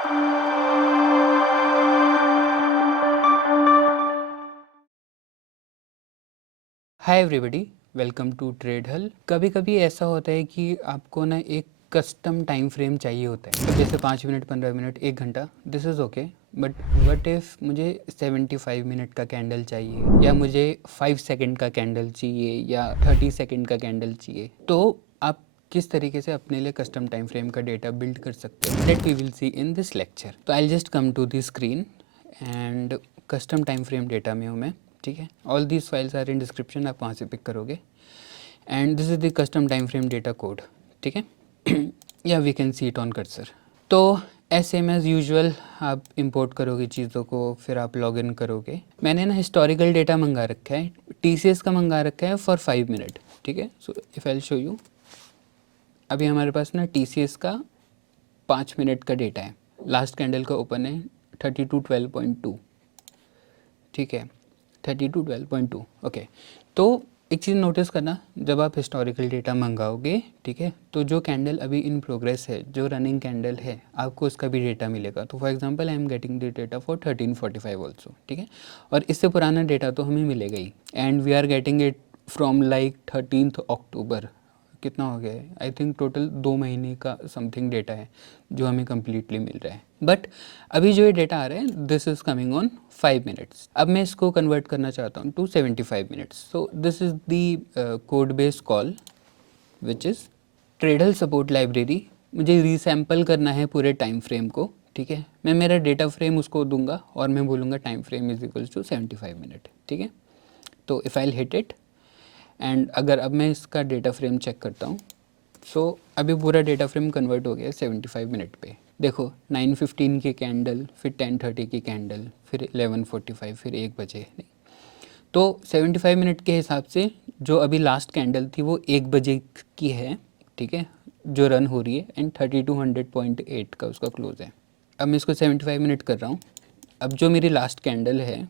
Hi everybody, welcome to trade hull. कभी कभी ऐसा होता है कि आपको ना एक कस्टम टाइम फ्रेम चाहिए होता है, जैसे 5 मिनट, 15 मिनट, 1 घंटा, this is okay. But what if मुझे 75 मिनट का कैंडल चाहिए, या मुझे 5 सेकंड का कैंडल चाहिए, या 30 सेकंड का कैंडल चाहिए, तो आप किस तरीके से अपने लिए कस्टम टाइम फ्रेम का डेटा बिल्ड कर सकते हो, that we will see in this lecture. तो I just come to the screen and custom time frame data में हूँ मैं, ठीक है। All these files are in description, आप वहाँ से पिक करोगे। And this is the custom time frame data code, ठीक है। या we can see it on cursor. तो सेम एज़ यूजुअल आप इंपोर्ट करोगे चीज़ों को, फिर आप लॉग इन करोगे। मैंने ना हिस्टोरिकल डेटा मंगा रखा है, TCS का मंगा रखा है फॉर 5 मिनट, ठीक है। So if I will show you, अभी हमारे पास ना TCS का 5 मिनट का डेटा है। लास्ट कैंडल का ओपन है 3212.2, ठीक है, 3212.2, ओके। तो एक चीज़ नोटिस करना, जब आप हिस्टोरिकल डेटा मंगाओगे, ठीक है, तो जो कैंडल अभी इन प्रोग्रेस है, जो रनिंग कैंडल है, आपको उसका भी डेटा मिलेगा। तो for example I am getting the data for 1345 also, ठीक है। और इससे पुराना डेटा तो हमें मिलेगा ही, and we are getting it from like 13 October. कितना हो गया है, आई थिंक टोटल 2 महीने का समथिंग डेटा है जो हमें कम्प्लीटली मिल रहा है। बट अभी जो ये डेटा आ रहा है, this is coming on 5 minutes. अब मैं इसको कन्वर्ट करना चाहता हूँ to 75 minutes. So this is the code base call which is tradle support library. मुझे रीसैम्पल करना है पूरे टाइम फ्रेम को, ठीक है। मैं मेरा डेटा फ्रेम उसको दूंगा और मैं बोलूँगा time frame is equals to 75 minute, ठीक है। तो if I hit it, and अगर अब मैं इसका डेटा फ्रेम चेक करता हूँ, सो अभी पूरा डेटा फ्रेम कन्वर्ट हो गया 75 मिनट पे। देखो 9:15 की कैंडल, फिर 10:30 की कैंडल, फिर 11:45, फिर 1 बजे। तो 75 मिनट के हिसाब से जो अभी लास्ट कैंडल थी वो 1 बजे की है, ठीक है, जो रन हो रही है, एंड 3200.8 का उसका क्लोज है। अब मैं इसको 75 मिनट कर रहा हूँ। अब जो मेरी लास्ट कैंडल है,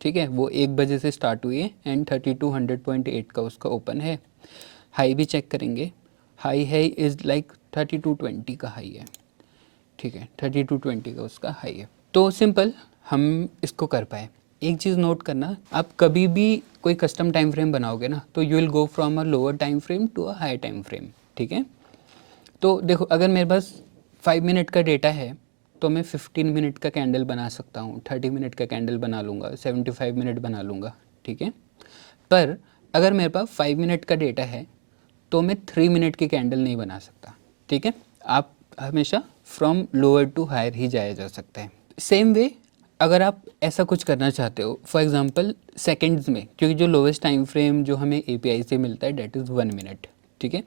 ठीक है, वो 1 बजे से स्टार्ट हुई है, एंड 3200.8 का उसका ओपन है। हाई भी चेक करेंगे, हाई है इज़ लाइक 3220 का हाई है, ठीक है, 3220 का उसका हाई है। तो सिंपल हम इसको कर पाए। एक चीज़ नोट करना, आप कभी भी कोई कस्टम टाइम फ्रेम बनाओगे ना, तो you will go from a lower time frame to a high time frame, ठीक है। तो देखो, अगर मेरे पास 5 मिनट का डेटा है, तो मैं 15 मिनट का कैंडल बना सकता हूँ, 30 मिनट का कैंडल बना लूँगा, 75 मिनट बना लूँगा, ठीक है। पर अगर मेरे पास 5 मिनट का डेटा है, तो मैं 3 मिनट की कैंडल नहीं बना सकता, ठीक है। आप हमेशा फ्रॉम लोअर टू हायर ही जाया जा सकता है। सेम वे, अगर आप ऐसा कुछ करना चाहते हो, फॉर एग्जांपल सेकंड्स में, क्योंकि जो लोएस्ट टाइम फ्रेम जो हमें API से मिलता है डेट इज़ 1 मिनट, ठीक है।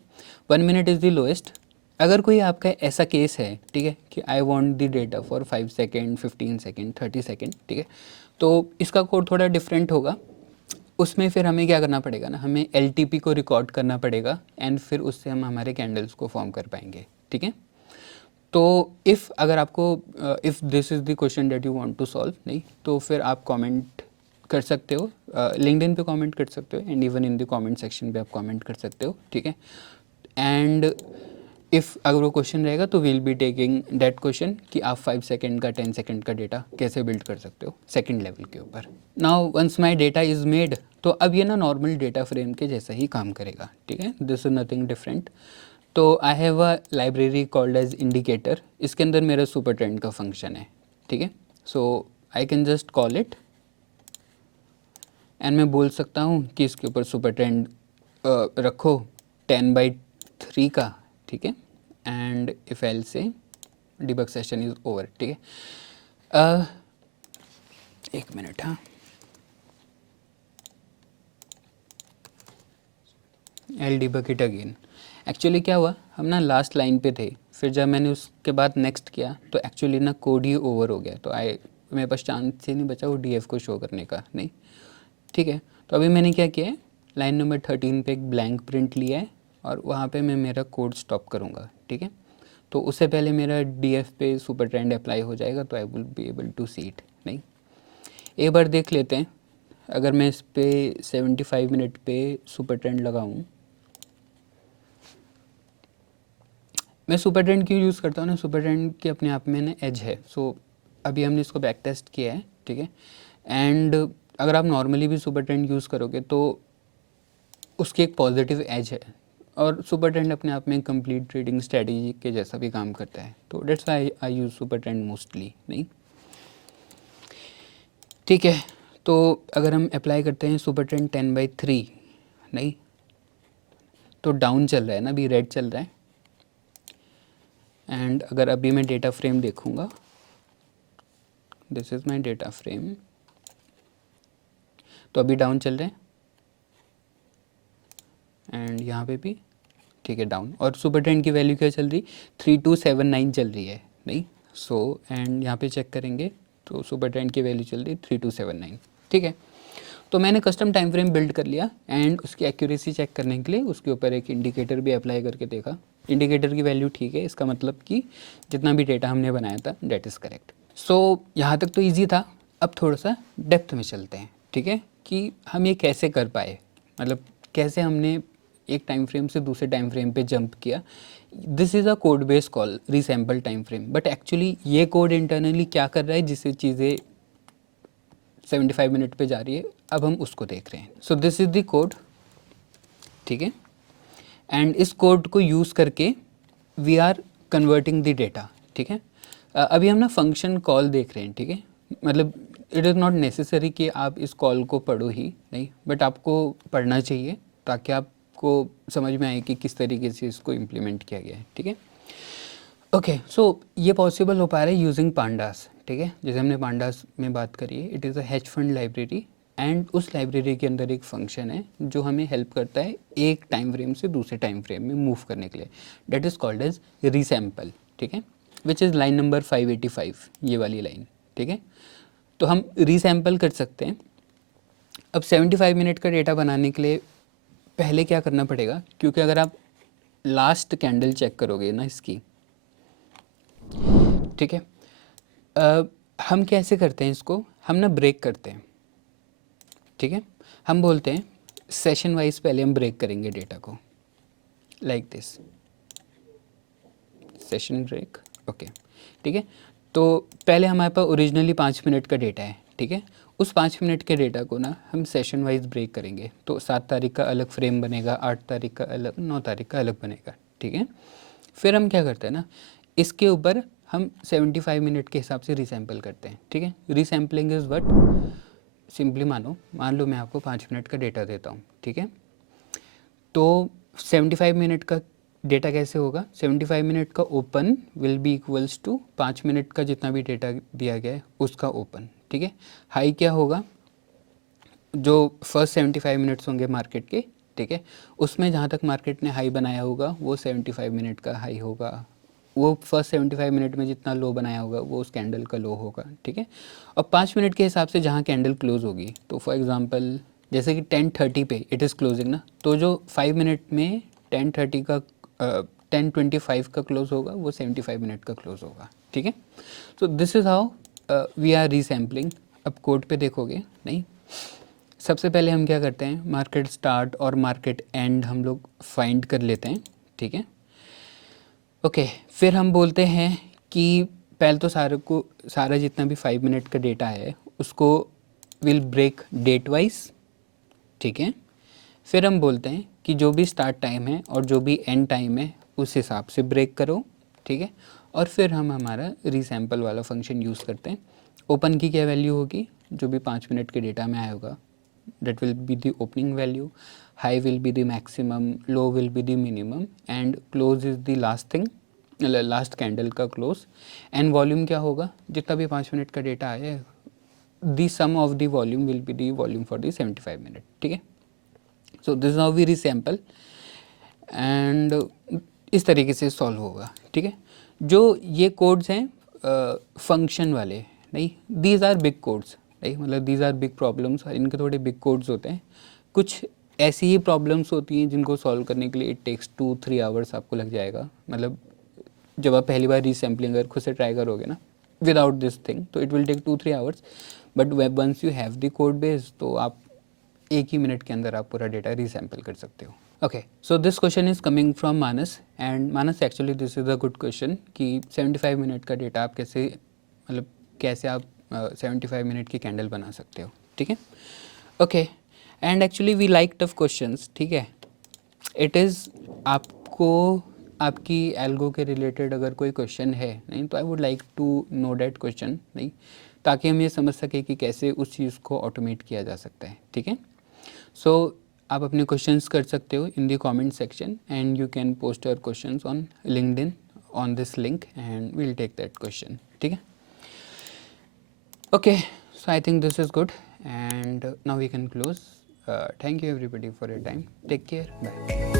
1 मिनट इज़ द लोएस्ट। अगर कोई आपका ऐसा केस है, ठीक है, कि I want the data for 5 second, 15 second, 30 second, ठीक है, तो इसका कोड थोड़ा डिफरेंट होगा। उसमें फिर हमें क्या करना पड़ेगा ना, हमें LTP को रिकॉर्ड करना पड़ेगा, एंड फिर उससे हम हमारे कैंडल्स को फॉर्म कर पाएंगे, ठीक है। तो इफ़ अगर आपको if this is the question that you want to solve, नहीं तो फिर आप कमेंट कर सकते हो, लिंक्डइन पे कमेंट कर सकते हो, and even in the comment section पे आप कमेंट कर सकते हो, ठीक है। एंड इफ़ अगर वो क्वेश्चन रहेगा तो we'll be taking that question कि आप 5 सेकेंड का, 10 सेकेंड का डेटा कैसे बिल्ड कर सकते हो सेकेंड लेवल के ऊपर। Now once my data is made, तो अब ये ना नॉर्मल डेटा फ्रेम के जैसा ही काम करेगा, ठीक है, दिस इज़ नथिंग डिफरेंट। तो I have a library called edge indicator, इसके अंदर मेरा सुपर ट्रेंड का फंक्शन है, ठीक है। So I can just call it, and मैं बोल सकता हूँ कि इसके ऊपर सुपर ट्रेंड रखो 10/3 का, ठीक है। एंड इफ एल से डिबग सेशन इज ओवर, ठीक है। एक मिनट, हाँ, L debug it again. Actually क्या हुआ, हम ना लास्ट लाइन पे थे, फिर जब मैंने उसके बाद नेक्स्ट किया तो एक्चुअली ना कोड ही ओवर हो गया, तो मेरे पास चांस ही नहीं बचा वो DF को शो करने का, नहीं, ठीक है। तो अभी मैंने क्या किया है, लाइन नंबर 13 पे एक ब्लैंक प्रिंट लिया है, और वहाँ पे मैं मेरा कोड स्टॉप करूँगा, ठीक है। तो उससे पहले मेरा DF पे सुपर ट्रेंड अप्लाई हो जाएगा, तो I will be able to see it, नहीं। एक बार देख लेते हैं, अगर मैं इस पे 75 मिनट पे सुपर ट्रेंड लगाऊँ, मैं सुपर ट्रेंड क्यों यूज़ करता हूँ ना, सुपर ट्रेंड की अपने आप में ना एज है। सो अभी हमने इसको बैक टेस्ट किया है, ठीक है। एंड अगर आप नॉर्मली भी सुपर ट्रेंड यूज़ करोगे तो उसकी एक पॉजिटिव एज है, और सुपर ट्रेंड अपने आप में कंप्लीट ट्रेडिंग स्ट्रेटजी के जैसा भी काम करता है। तो dates why I use super trend mostly. नहीं, ठीक है। तो अगर हम अप्लाई करते हैं सुपर ट्रेंड 10/3, नहीं तो डाउन चल रहा है ना, अभी रेड चल रहा है। एंड अगर अभी मैं डेटा फ्रेम देखूंगा, this is my data frame, तो अभी डाउन चल रहे हैं एंड यहाँ पे भी, ठीक है, डाउन। और सुपर ट्रेंड की वैल्यू क्या चल रही, 3279 चल रही है। नहीं, सो एंड यहाँ पे चेक करेंगे तो सुपर ट्रेंड की वैल्यू चल रही 3279, ठीक है। तो मैंने कस्टम टाइम फ्रेम बिल्ड कर लिया एंड उसकी एक्यूरेसी चेक करने के लिए उसके ऊपर एक इंडिकेटर भी अप्लाई करके देखा। इंडिकेटर की वैल्यू ठीक है, इसका मतलब कि जितना भी डेटा हमने बनाया था डेट इज़ करेक्ट। सो यहाँ तक तो ईजी था। अब थोड़ा सा डेप्थ में चलते हैं, ठीक है, कि हम ये कैसे कर पाए, मतलब कैसे हमने एक टाइम फ्रेम से दूसरे टाइम फ्रेम पे जंप किया। This is a code base call resample time frame, but actually ये कोड इंटरनली क्या कर रहा है जिससे चीज़ें 75 मिनट पे जा रही है, अब हम उसको देख रहे हैं। So this is the code, ठीक है। एंड इस कोड को यूज़ करके we are converting the data, ठीक है। अभी हम ना फंक्शन कॉल देख रहे हैं, ठीक है। मतलब इट इज़ नॉट नेसेसरी कि आप इस कॉल को पढ़ो ही, नहीं, बट आपको पढ़ना चाहिए ताकि आपको समझ में आए कि किस तरीके से इसको इम्प्लीमेंट किया गया है, ठीक है। ओके, सो ये पॉसिबल हो पा रहा है यूजिंग पांडास, ठीक है। जैसे हमने पांडास में बात करी है, it is a hedge fund library and उस लाइब्रेरी के अंदर एक फंक्शन है जो हमें हेल्प करता है एक टाइम फ्रेम से दूसरे टाइम फ्रेम में मूव करने के लिए, डेट इज़ कॉल्ड एज रीसैम्पल, ठीक है, विच इज़ लाइन नंबर 585, ये वाली लाइन, ठीक है। तो हम रीसैम्पल कर सकते हैं। अब 75 मिनट का डेटा बनाने के लिए पहले क्या करना पड़ेगा, क्योंकि अगर आप लास्ट कैंडल चेक करोगे ना इसकी, ठीक है, हम कैसे करते हैं इसको, हम ना ब्रेक करते हैं, ठीक है। हम बोलते हैं सेशन वाइज पहले हम ब्रेक करेंगे डेटा को, like this, session break, okay, ठीक है। तो पहले हमारे पास ओरिजिनली 5 मिनट का डेटा है, ठीक है। उस 5 मिनट के डेटा को ना हम सेशन वाइज ब्रेक करेंगे, तो 7 तारीख का अलग फ्रेम बनेगा, 8 तारीख का अलग, 9 तारीख का अलग बनेगा, ठीक है। फिर हम क्या करते हैं ना, इसके ऊपर हम 75 मिनट के हिसाब से रीसैम्पल करते हैं, ठीक है। रीसैम्पलिंग इज़ व्हाट, सिंपली मान लो मैं आपको 5 मिनट का डेटा देता हूँ, ठीक है। तो 75 मिनट का डेटा कैसे होगा, 75 मिनट का open will be equals to 5 minute का जितना भी डेटा दिया गया है उसका ओपन, ठीक है। हाई क्या होगा, जो फर्स्ट 75 मिनट्स होंगे मार्केट के, ठीक है, उसमें जहाँ तक मार्केट ने हाई बनाया होगा वो 75 मिनट का हाई होगा, वो फर्स्ट 75 मिनट में जितना लो बनाया होगा वो उस कैंडल का लो होगा, ठीक है। और 5 मिनट के हिसाब से जहाँ कैंडल क्लोज होगी, तो फॉर एग्जांपल जैसे कि 10:30 पे इट इज़ क्लोजिंग ना, तो जो 5 मिनट में 10:30 का 10:25 का क्लोज होगा वो 75 मिनट का क्लोज होगा, ठीक है। तो this is how we are resampling. अब कोड पे देखोगे, नहीं, सबसे पहले हम क्या करते हैं, मार्केट स्टार्ट और मार्केट एंड हम लोग फाइंड कर लेते हैं, ठीक है। ओके, फिर हम बोलते हैं कि पहले तो सारा जितना भी 5 मिनट का डेटा है उसको विल ब्रेक डेट वाइज, ठीक है। फिर हम बोलते हैं कि जो भी स्टार्ट टाइम है और जो भी एंड टाइम है उस हिसाब से ब्रेक करो, ठीक है। और फिर हम हमारा रीसैम्पल वाला फंक्शन यूज़ करते हैं। ओपन की क्या वैल्यू होगी, जो भी 5 मिनट के डेटा में आया होगा that will be the opening value, high will be the maximum, low will be the minimum and close is the last thing, last candle का क्लोज। एंड वॉल्यूम क्या होगा, जितना भी 5 मिनट का डेटा आया है, the sum of the volume will be the volume for the 75 minute, ठीक है। So this how we resample and इस तरीके से सॉल्व होगा, ठीक है। जो ये कोड्स हैं फंक्शन वाले, नहीं, दीज आर बिग कोड्स, नहीं, मतलब दीज आर बिग प्रॉब्लम्स, इनके थोड़े बिग कोड्स होते हैं। कुछ ऐसी ही प्रॉब्लम्स होती हैं जिनको सॉल्व करने के लिए इट टेक्स 2-3 आवर्स आपको लग जाएगा। मतलब जब आप पहली बार रीसैम्पलिंग अगर खुद से ट्राई करोगे ना विदाउट दिस थिंग, तो it will take 2-3 hours, but once you have the code base तो आप एक ही मिनट के अंदर आप पूरा डेटा रीसैम्पल कर सकते हो। Okay, so this question is coming from Manas, and Manas, actually this is a good question कि 75 मिनट का डेटा आप कैसे, मतलब कैसे आप 75 मिनट की कैंडल बना सकते हो, ठीक है. Okay, and actually we like tough questions, ठीक है. इट इज़, आपको आपकी एल्गो के रिलेटेड अगर कोई क्वेश्चन है नहीं, तो I would like to know that question, नहीं, ताकि हम ये समझ सकें कि कैसे उस चीज़ को ऑटोमेट किया जा सकता है, ठीक है. सो आप अपने क्वेश्चंस कर सकते हो in the comment section, and you can post your questions on LinkedIn on this link, and we'll take that question, ठीक है. Okay, so I think this is good, and now we can close. Thank you everybody for your time. Take care. Bye.